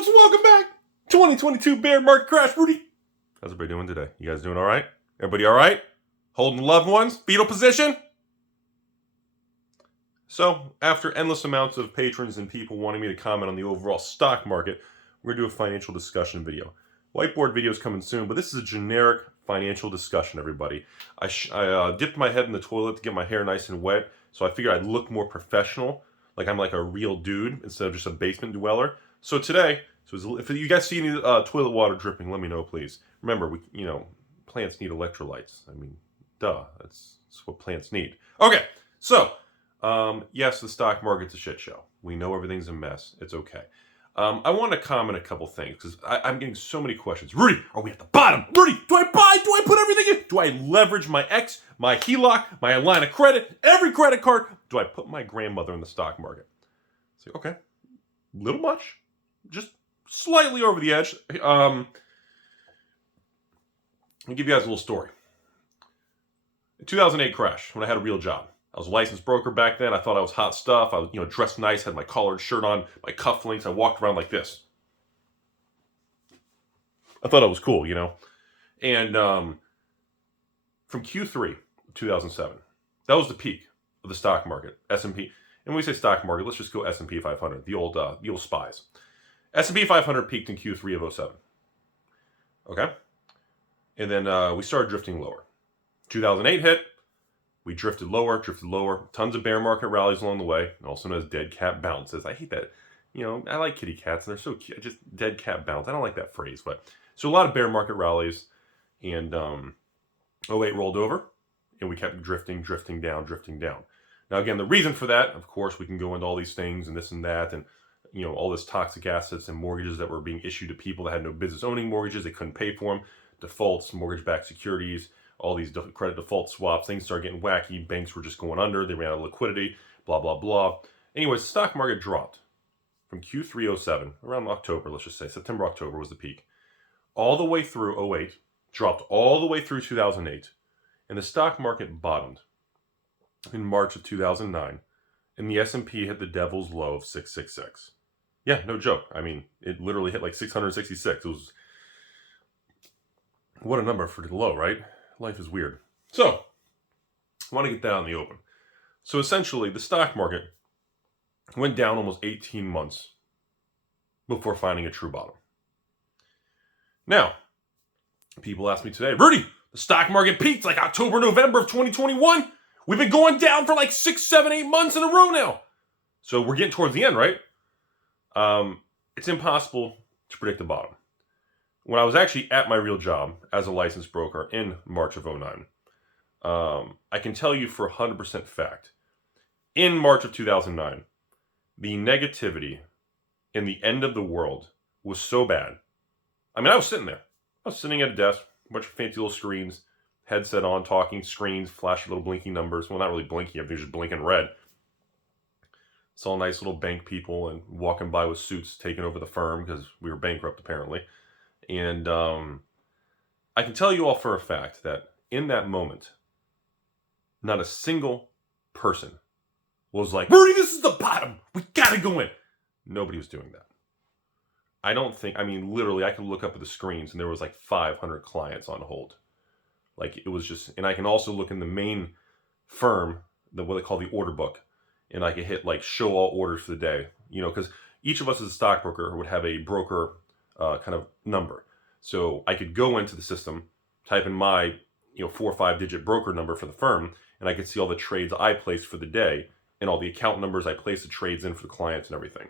folks, welcome back. 2022 bear market crash. Rudy, how's everybody doing today? You guys doing all right? Everybody all right? Holding loved ones? Fetal position? So, after endless amounts of patrons and people wanting me to comment on the overall stock market, we're going to do a financial discussion video. Whiteboard video is coming soon, but this is a generic financial discussion, everybody. I dipped my head in the toilet to get my hair nice and wet, so I figured I'd look more professional, like I'm like a real dude instead of just a basement dweller. So today, if you guys see any toilet water dripping, let me know, please. Remember, plants need electrolytes. I mean, duh, that's what plants need. Okay, so, yes, the stock market's a shit show. We know everything's a mess. It's okay. I want to comment a couple things because I'm getting so many questions. Rudy, are we at the bottom? Rudy, do I buy? Do I put everything in? Do I leverage my my HELOC, my line of credit, every credit card? Do I put my grandmother in the stock market? So, okay, little much, just slightly over the edge. I'll give you guys a little story. In 2008 crash, when I had a real job. I was a licensed broker back then. I thought I was hot stuff. I was, dressed nice, had my collared shirt on, my cufflinks. I walked around like this. I thought I was cool, And from Q3 of 2007, that was the peak of the stock market, S&P. And when we say stock market, let's just go S&P 500, the old spies. S&P 500 peaked in Q3 of 2007. Okay? And then we started drifting lower. 2008 hit. We drifted lower, tons of bear market rallies along the way, also known as dead cat bounces. I hate that. I like kitty cats, and they're so cute. Just dead cat bounce. I don't like that phrase, but so a lot of bear market rallies, and 08 rolled over, and we kept drifting down. Now, again, the reason for that, of course, we can go into all these things and this and that, and all this toxic assets and mortgages that were being issued to people that had no business owning mortgages. They couldn't pay for them, defaults, mortgage-backed securities, all these credit default swaps, things started getting wacky. Banks were just going under. They ran out of liquidity, blah, blah, blah. Anyways, the stock market dropped from Q3 07, around October, let's just say. September, October was the peak. All the way through 08, dropped all the way through 2008. And the stock market bottomed in March of 2009. And the S&P hit the devil's low of 666. Yeah, no joke. I mean, it literally hit like 666. It was... What a number for the low, right? Life is weird. So, I want to get that out in the open. So essentially, the stock market went down almost 18 months before finding a true bottom. Now, people ask me today, Rudy, the stock market peaked like October, November of 2021. We've been going down for like 6, 7, 8 months in a row now. So we're getting towards the end, right? It's impossible to predict the bottom. When I was actually at my real job as a licensed broker in March of 2009, I can tell you for 100% fact, in March of 2009, the negativity in the end of the world was so bad. I mean, I was sitting there. I was sitting at a desk, a bunch of fancy little screens, headset on, talking, screens, flashing little blinking numbers. Well, not really blinking, everything's just blinking red. Saw nice little bank people and walking by with suits taking over the firm because we were bankrupt, apparently. And I can tell you all for a fact that in that moment, not a single person was like, Rudy, this is the bottom. We got to go in. Nobody was doing that. Literally, I can look up at the screens and there was like 500 clients on hold. Like it was just, and I can also look in the main firm, what they call the order book, and I can hit like show all orders for the day, because each of us as a stockbroker would have a broker kind of number. So I could go into the system, type in my 4 or 5 digit broker number for the firm, and I could see all the trades I placed for the day and all the account numbers I placed the trades in for the clients and everything.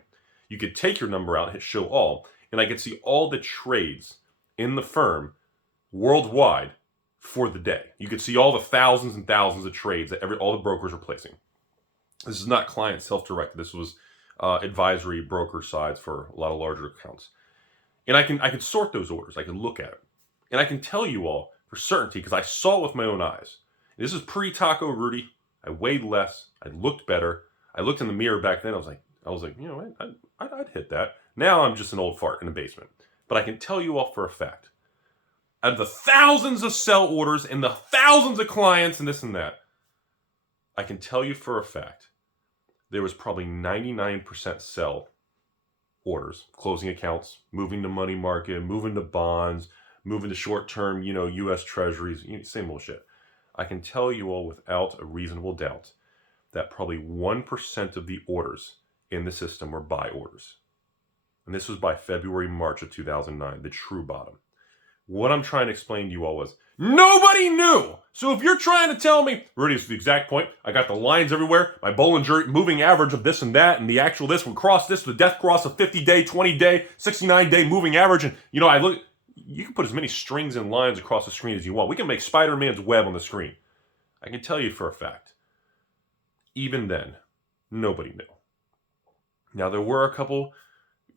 You could take your number out, hit show all, and I could see all the trades in the firm worldwide for the day. You could see all the thousands and thousands of trades that all the brokers are placing. This is not client self-directed. This was advisory broker sides for a lot of larger accounts. And I could sort those orders. I could look at it. And I can tell you all for certainty, because I saw it with my own eyes. This is pre-Taco Rudy. I weighed less. I looked better. I looked in the mirror back then. I was like, I'd hit that. Now I'm just an old fart in the basement. But I can tell you all for a fact, out of the thousands of sell orders and the thousands of clients and this and that, I can tell you for a fact, there was probably 99% sell orders, closing accounts, moving to money market, moving to bonds, moving to short-term, U.S. treasuries, same old shit. I can tell you all without a reasonable doubt that probably 1% of the orders in the system were buy orders. And this was by February, March of 2009, the true bottom. What I'm trying to explain to you all was nobody knew. So if you're trying to tell me, Rudy, it's the exact point. I got the lines everywhere. My Bollinger moving average of this and that, and the actual this would cross this, the death cross of 50-day, 20-day, 69-day moving average. And, I look, you can put as many strings and lines across the screen as you want. We can make Spider-Man's web on the screen. I can tell you for a fact, even then, nobody knew. Now, there were a couple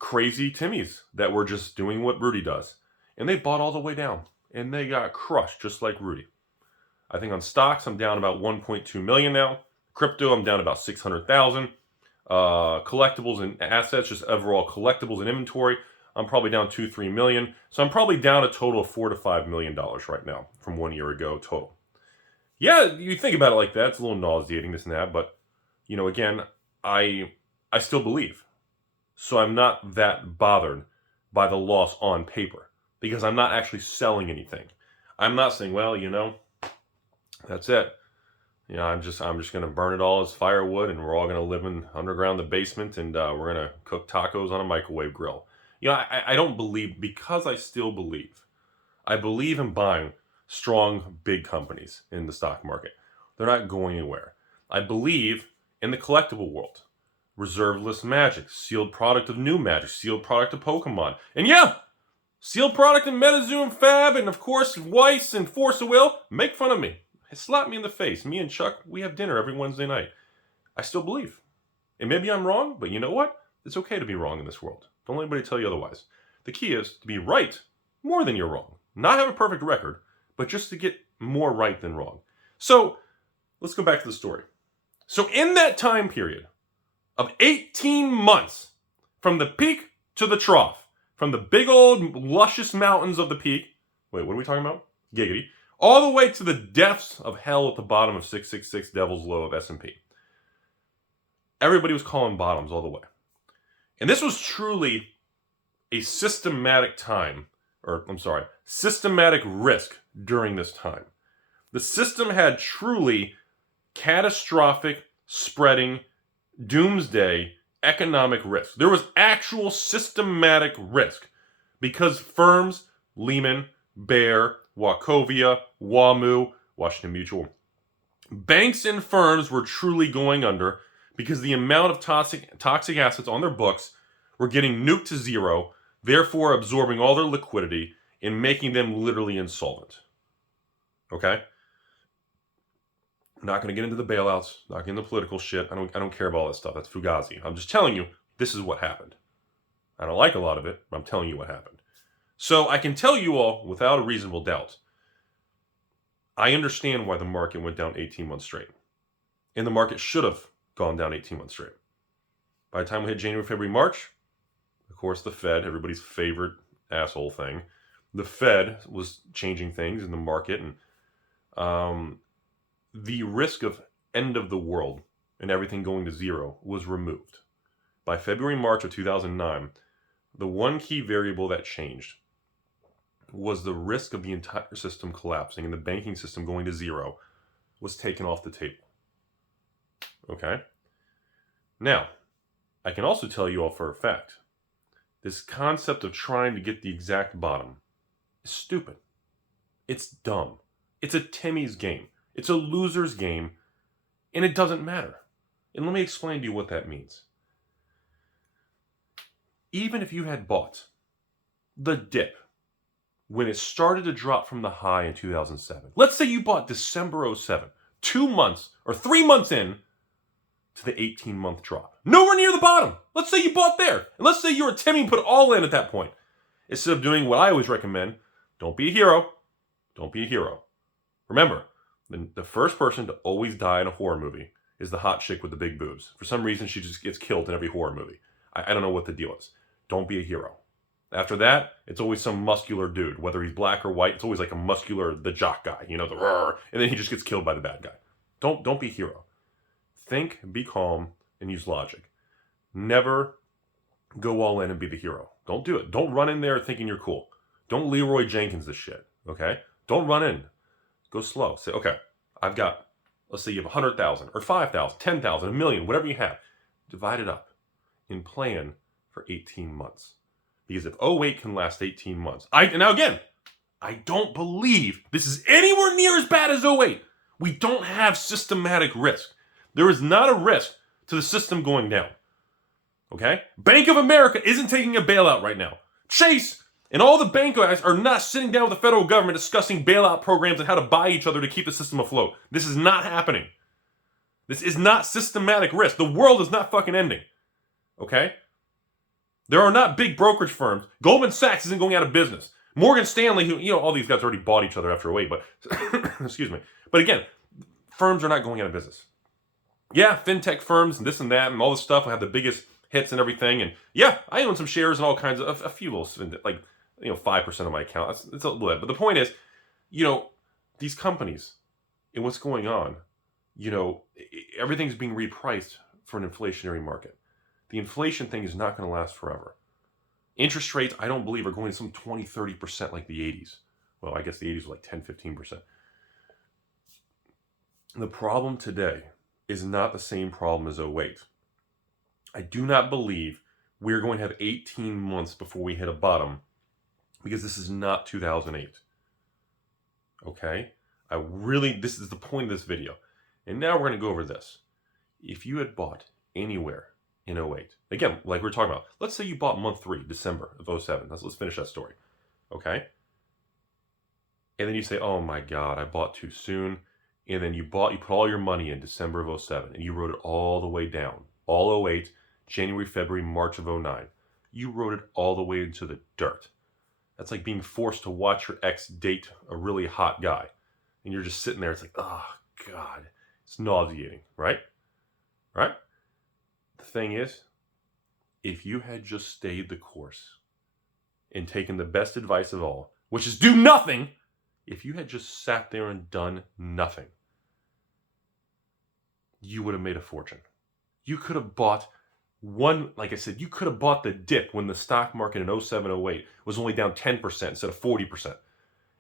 crazy Timmies that were just doing what Rudy does. And they bought all the way down. And they got crushed just like Rudy. I think on stocks, I'm down about 1.2 million now. Crypto, I'm down about 600,000. Collectibles and assets, just overall collectibles and inventory, I'm probably down 2-3 million. So I'm probably down a total of $4 to $5 million right now from 1 year ago total. Yeah, you think about it like that. It's a little nauseating, this and that. But, again, I still believe. So I'm not that bothered by the loss on paper. Because I'm not actually selling anything. I'm not saying, well, that's it. I'm just going to burn it all as firewood, and we're all going to live underground the basement, and we're going to cook tacos on a microwave grill. I don't believe, because I still believe. I believe in buying strong, big companies in the stock market. They're not going anywhere. I believe in the collectible world. Reserve list Magic, sealed product of new Magic, sealed product of Pokemon. And yeah! Sealed product in MetaZoom, Fab, and of course, Weiss and Force of Will. Make fun of me. Slap me in the face. Me and Chuck, we have dinner every Wednesday night. I still believe. And maybe I'm wrong, but you know what? It's okay to be wrong in this world. Don't let anybody tell you otherwise. The key is to be right more than you're wrong. Not have a perfect record, but just to get more right than wrong. So, let's go back to the story. So, in that time period of 18 months, from the peak to the trough, from the big old luscious mountains of the peak, wait, what are we talking about? Giggity. All the way to the depths of hell at the bottom of 666 Devil's Low of S&P. Everybody was calling bottoms all the way. And this was truly a systematic risk during this time. The system had truly catastrophic, spreading, doomsday economic risk. There was actual systematic risk because firms, Lehman, Bear, Wachovia, WAMU, Washington Mutual, banks and firms were truly going under because the amount of toxic assets on their books were getting nuked to zero, therefore absorbing all their liquidity and making them literally insolvent. Okay? I'm not going to get into the bailouts, not getting into political shit. I don't care about all that stuff. That's Fugazi. I'm just telling you, this is what happened. I don't like a lot of it, but I'm telling you what happened. So I can tell you all, without a reasonable doubt, I understand why the market went down 18 months straight. And the market should have gone down 18 months straight. By the time we hit January, February, March, of course, the Fed, everybody's favorite asshole thing, the Fed was changing things in the market, and the risk of end of the world and everything going to zero was removed. By February, March of 2009, the one key variable that changed was the risk of the entire system collapsing and the banking system going to zero was taken off the table. Okay? Now, I can also tell you all for a fact, this concept of trying to get the exact bottom is stupid. It's dumb. It's a Timmy's game. It's a loser's game, and it doesn't matter. And let me explain to you what that means. Even if you had bought the dip when it started to drop from the high in 2007, let's say you bought December 07, 2 months or 3 months in to the 18-month drop. Nowhere near the bottom. Let's say you bought there. And let's say you were Timmy and put all in at that point. Instead of doing what I always recommend, don't be a hero. Don't be a hero. Remember, the first person to always die in a horror movie is the hot chick with the big boobs. For some reason, she just gets killed in every horror movie. I don't know what the deal is. Don't be a hero. After that, it's always some muscular dude. Whether he's black or white, it's always like a muscular, the jock guy, the roar, and then he just gets killed by the bad guy. Don't be a hero. Think, be calm, and use logic. Never go all in and be the hero. Don't do it. Don't run in there thinking you're cool. Don't Leroy Jenkins this shit, okay? Don't run in. Go slow. Say, okay, I've got, let's say you have 100,000 or 5,000, 10,000, a million, whatever you have. Divide it up and plan for 18 months. Because if 08 can last 18 months, now again, I don't believe this is anywhere near as bad as 08. We don't have systematic risk. There is not a risk to the system going down. Okay? Bank of America isn't taking a bailout right now. Chase and all the bank guys are not sitting down with the federal government discussing bailout programs and how to buy each other to keep the system afloat. This is not happening. This is not systematic risk. The world is not fucking ending. Okay? There are not big brokerage firms. Goldman Sachs isn't going out of business. Morgan Stanley, who, all these guys already bought each other after 08, but, excuse me. But again, firms are not going out of business. Yeah, fintech firms and this and that and all this stuff will have the biggest hits and everything. And yeah, I own some shares and all kinds of, a few little, like, 5% of my account. It's a little bit. But the point is, these companies and what's going on, everything's being repriced for an inflationary market. The inflation thing is not going to last forever. Interest rates, I don't believe, are going to some 20, 30% like the 80s. Well, I guess the 80s were like 10, 15%. The problem today is not the same problem as 08. I do not believe we're going to have 18 months before we hit a bottom, because this is not 2008. Okay? This is the point of this video. And now we're going to go over this. If you had bought anywhere in 08, again, like we were talking about, let's say you bought month 3, December of 07. Let's finish that story. Okay? And then you say, oh my God, I bought too soon. And then you put all your money in December of 07, and you wrote it all the way down. All 08, January, February, March of 09. You wrote it all the way into the dirt. That's like being forced to watch your ex date a really hot guy. And you're just sitting there, it's like, oh God, it's nauseating, right? Right? The thing is, if you had just stayed the course and taken the best advice of all, which is do nothing, if you had just sat there and done nothing, you would have made a fortune. You could have bought like I said, you could have bought the dip when the stock market in 07, 08 was only down 10% instead of 40%.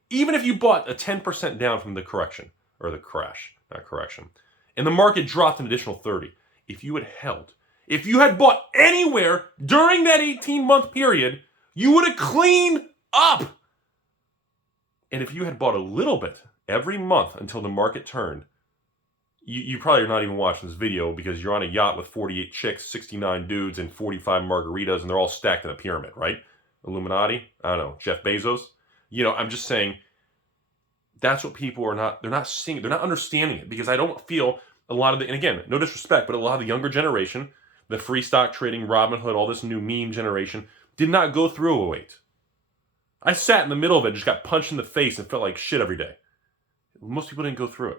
Even if you bought a 10% down from the correction, or the crash, not correction, and the market dropped an additional 30, if you had bought anywhere during that 18-month period, you would have cleaned up. And if you had bought a little bit every month until the market turned, you probably are not even watching this video because you're on a yacht with 48 chicks, 69 dudes, and 45 margaritas, and they're all stacked in a pyramid, right? Illuminati? I don't know. Jeff Bezos? I'm just saying that's what people are not, they're not seeing, they're not understanding it, because I don't feel a lot of and again, no disrespect, but a lot of the younger generation, the free stock trading, Robinhood, all this new meme generation, did not go through 08. I sat in the middle of it, just got punched in the face and felt like shit every day. Most people didn't go through it.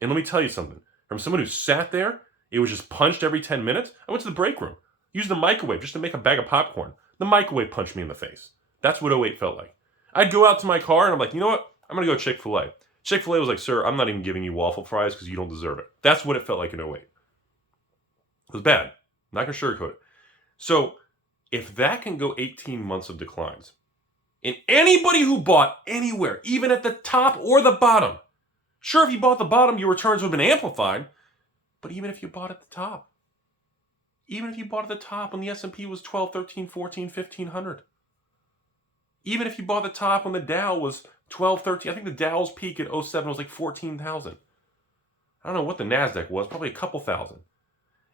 And let me tell you something. From someone who sat there, it was just punched every 10 minutes. I went to the break room, used the microwave just to make a bag of popcorn. The microwave punched me in the face. That's what 08 felt like. I'd go out to my car and I'm like, you know what? I'm going to go Chick-fil-A. Chick-fil-A was like, sir, I'm not even giving you waffle fries because you don't deserve it. That's what it felt like in 08. It was bad. I'm not going to sugarcoat it. So if that can go 18 months of declines, and anybody who bought anywhere, even at the top or the bottom, sure, if you bought the bottom, your returns would have been amplified, but even if you bought at the top, when the S&P was 12, 13, 14, 1500, even if you bought the top when the Dow was 12, 13, I think the Dow's peak at 07 was like 14,000. I don't know what the NASDAQ was, probably a couple thousand.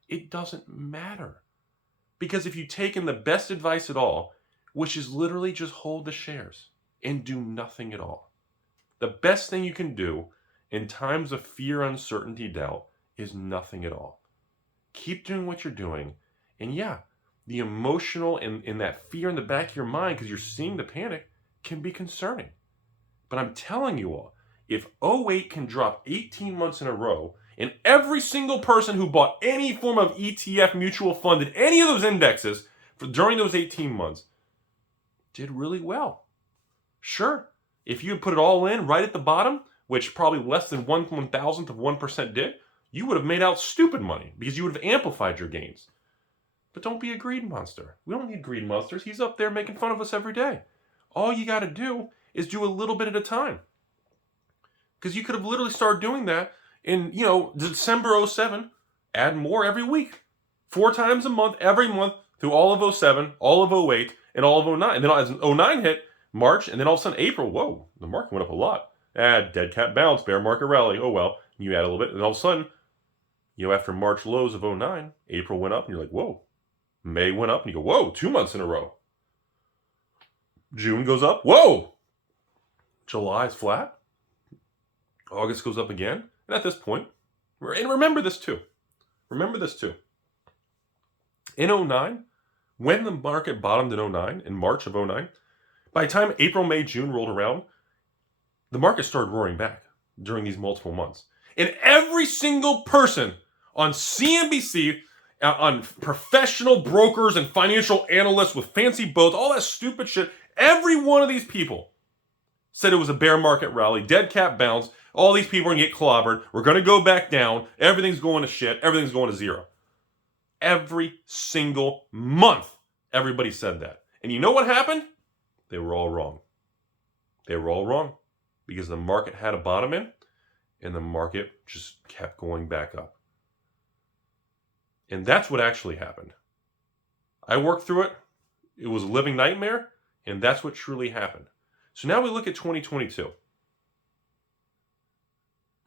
It doesn't matter. Because if you've taken the best advice at all, which is literally just hold the shares and do nothing at all. The best thing you can do in times of fear, uncertainty, doubt is nothing at all. Keep doing what you're doing. And yeah, the emotional and that fear in the back of your mind because you're seeing the panic can be concerning. But I'm telling you all, if 08 can drop 18 months in a row, and every single person who bought any form of ETF, mutual fund, in any of those indexes during those 18 months did really well. Sure, if you had put it all in right at the bottom, which probably less than 1/1000th of 1% did, you would have made out stupid money because you would have amplified your gains. But don't be a greed monster. We don't need greed monsters. He's up there making fun of us every day. All you got to do is do a little bit at a time. Because you could have literally started doing that in, December 07, add more every week. 4 times a month, every month, through all of 07, all of 08, and all of 09. And then as 09 hit, March, and then all of a sudden April, whoa, the market went up a lot. Dead cat bounce, bear market rally. Oh well, you add a little bit, and all of a sudden, after March lows of 09, April went up, and you're like, whoa. May went up, and you go, whoa, 2 months in a row. June goes up, whoa. July is flat. August goes up again. And at this point, and remember this too. In 09, when the market bottomed in 09, in March of 09, by the time April, May, June rolled around, the market started roaring back during these multiple months. And every single person on CNBC, on professional brokers and financial analysts with fancy boats, all that stupid shit, every one of these people said it was a bear market rally, dead cat bounce, all these people are going to get clobbered, we're going to go back down, everything's going to shit, everything's going to zero. Every single month, everybody said that. And you know what happened? They were all wrong. They were all wrong because the market had a bottom in and the market just kept going back up. And that's what actually happened. I worked through it. It was a living nightmare, and that's what truly happened. So now we look at 2022.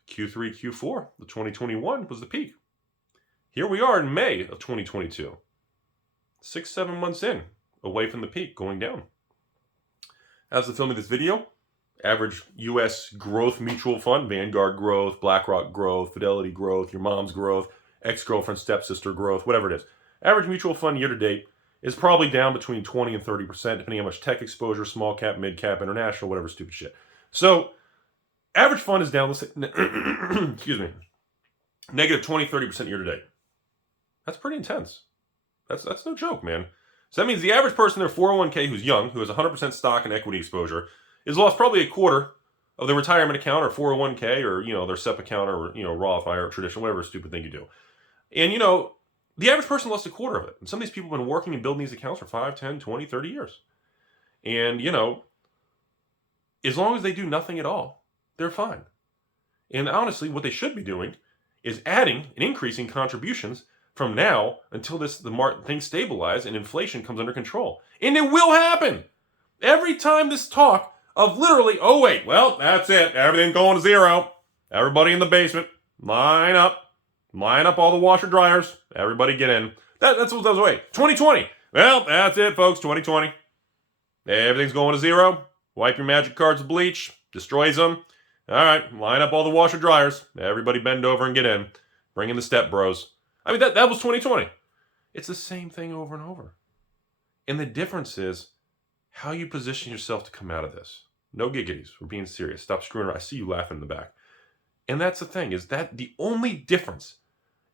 Q3, Q4, the 2021 was the peak. Here we are in May of 2022. 6-7 months in, away from the peak, going down. As of filming this video, average U.S. growth mutual fund, Vanguard growth, BlackRock growth, Fidelity growth, your mom's growth, ex-girlfriend, stepsister growth, whatever it is. Average mutual fund year to date is probably down between 20 and 30%, depending on how much tech exposure, small cap, mid cap, international, whatever stupid shit. So, average fund is down, excuse me, negative 20, 30% year to date. That's pretty intense. That's no joke, man. So that means the average person in their 401k who's young, who has 100% stock and equity exposure, is lost probably a quarter of their retirement account or 401k or, their SEP account or, Roth, IRA, traditional, whatever stupid thing you do. And, the average person lost a quarter of it. And some of these people have been working and building these accounts for 5, 10, 20, 30 years. And, as long as they do nothing at all, they're fine. And honestly, what they should be doing is adding and increasing contributions from now until things stabilize and inflation comes under control. And it will happen. Every time this talk of literally, oh wait, well, that's it. Everything's going to zero. Everybody in the basement, line up all the washer dryers. Everybody get in. That's what that was. Wait, 2020. Well, that's it, folks. 2020. Everything's going to zero. Wipe your magic cards with bleach. Destroys them. All right, line up all the washer dryers. Everybody bend over and get in. Bring in the step bros. I mean, that was 2020. It's the same thing over and over. And the difference is how you position yourself to come out of this. No giggities. We're being serious. Stop screwing around. I see you laughing in the back. And that's the thing, is that the only difference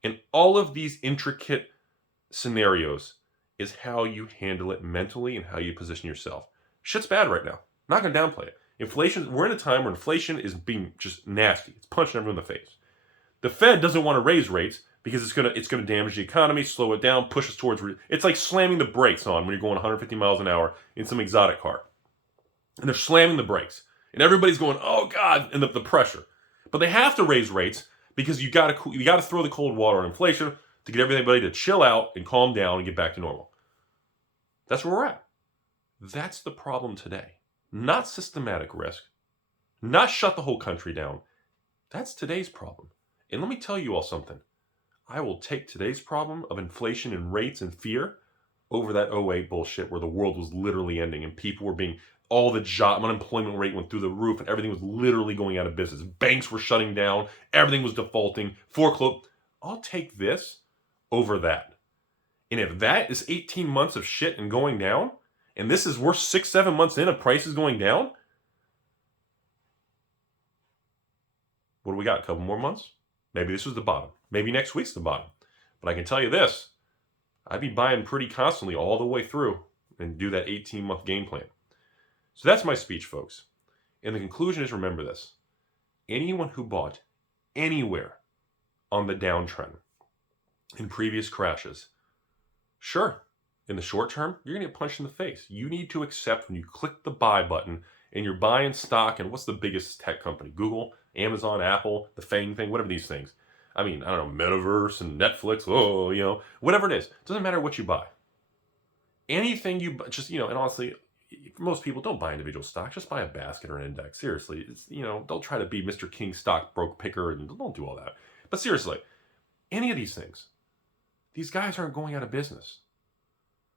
in all of these intricate scenarios is how you handle it mentally and how you position yourself. Shit's bad right now. I'm not going to downplay it. We're in a time where inflation is being just nasty. It's punching everyone in the face. The Fed doesn't want to raise rates because it's going to damage the economy, slow it down, push us towards... It's like slamming the brakes on when you're going 150 miles an hour in some exotic car. And they're slamming the brakes. And everybody's going, oh God, and the pressure. But they have to raise rates because you got to throw the cold water on inflation to get everybody to chill out and calm down and get back to normal. That's where we're at. That's the problem today. Not systematic risk. Not shut the whole country down. That's today's problem. And let me tell you all something. I will take today's problem of inflation and rates and fear over that 08 bullshit where the world was literally ending and people were being... all the unemployment rate went through the roof and everything was literally going out of business. Banks were shutting down. Everything was defaulting. Foreclosed. I'll take this over that. And if that is 18 months of shit and going down, and we're 6-7 months in of prices going down, what do we got? A couple more months? Maybe this was the bottom. Maybe next week's the bottom. But I can tell you this, I'd be buying pretty constantly all the way through and do that 18-month game plan. So that's my speech, folks. And the conclusion is, remember this. Anyone who bought anywhere on the downtrend in previous crashes Sure, in the short term, you're going to get punched in the face. You need to accept when you click the buy button and you're buying stock, and what's the biggest tech company? Google, Amazon, Apple, the FANG thing, whatever these things. I mean, I don't know, Metaverse and Netflix, whatever it is. It doesn't matter what you buy. Anything you just, and honestly, for most people, don't buy individual stocks. Just buy a basket or an index. Seriously, don't try to be Mr. King stock broke picker and don't do all that. But seriously, any of these things, these guys aren't going out of business.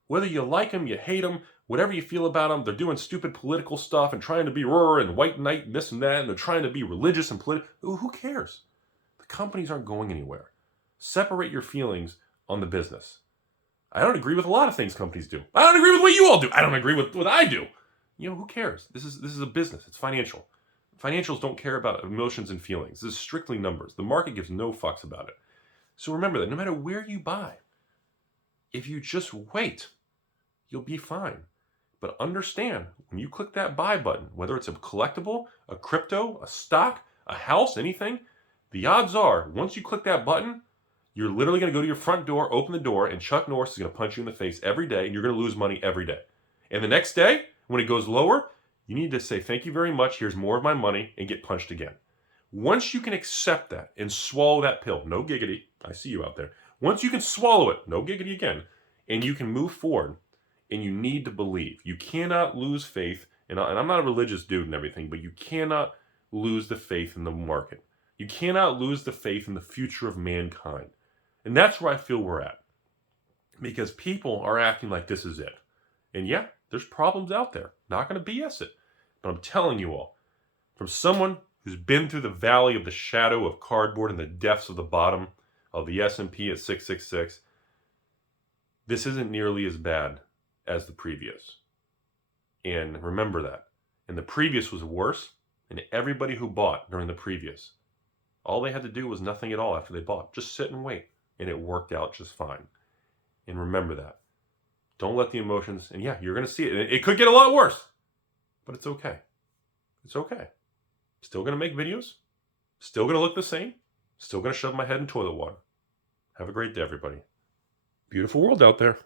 Whether you like them, you hate them, whatever you feel about them, they're doing stupid political stuff and trying to be roar and white knight and this and that, and they're trying to be religious and political. Who cares? The companies aren't going anywhere. Separate your feelings on the business. I don't agree with a lot of things companies do. I don't agree with what you all do. I don't agree with what I do. Who cares? This is a business. It's financial. Financials don't care about emotions and feelings. This is strictly numbers. The market gives no fucks about it. So remember that no matter where you buy, if you just wait, you'll be fine. But understand, when you click that buy button, whether it's a collectible, a crypto, a stock, a house, anything, the odds are, once you click that button, you're literally going to go to your front door, open the door, and Chuck Norris is going to punch you in the face every day, and you're going to lose money every day. And the next day, when it goes lower, you need to say, thank you very much, here's more of my money, and get punched again. Once you can accept that and swallow that pill, no giggity, I see you out there. Once you can swallow it, no giggity again, and you can move forward, and you need to believe. You cannot lose faith, and I'm not a religious dude and everything, but you cannot lose the faith in the market. You cannot lose the faith in the future of mankind. And that's where I feel we're at. Because people are acting like this is it. And yeah, there's problems out there. Not going to BS it. But I'm telling you all, from someone who's been through the valley of the shadow of cardboard and the depths of the bottom of the S&P at 666, this isn't nearly as bad as the previous. And remember that. And the previous was worse. And everybody who bought during the previous, all they had to do was nothing at all after they bought. Just sit and wait. And it worked out just fine. And remember that. Don't let the emotions, and yeah, you're going to see it. And it could get a lot worse. But it's okay. It's okay. Still going to make videos. Still going to look the same. Still going to shove my head in toilet water. Have a great day, everybody. Beautiful world out there.